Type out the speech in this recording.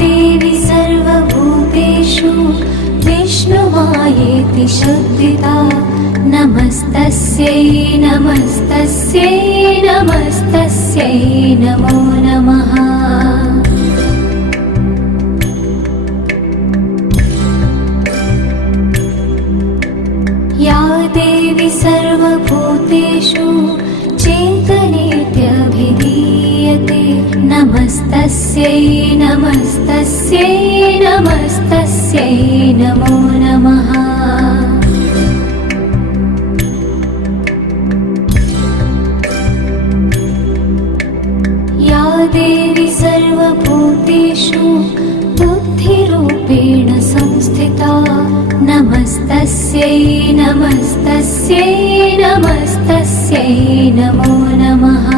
देवी सर्वभूतेषु विष्णुमायेति शुद्धिता नमस्तस्यै नमस्तस्यै नमस्तस्यै नमो नमः। या देवी सर्वभूतेषु चेतनेत्यभिधीयते नमस्तस्यै नमस्तस्यै नमस्तस्यै नमो नमः। या देवी सर्वभूतेषु बुद्धिरूपेण संस्थिता नमस्तस्यै नमस्तस्यै नमस्तस्यै नमो नमः।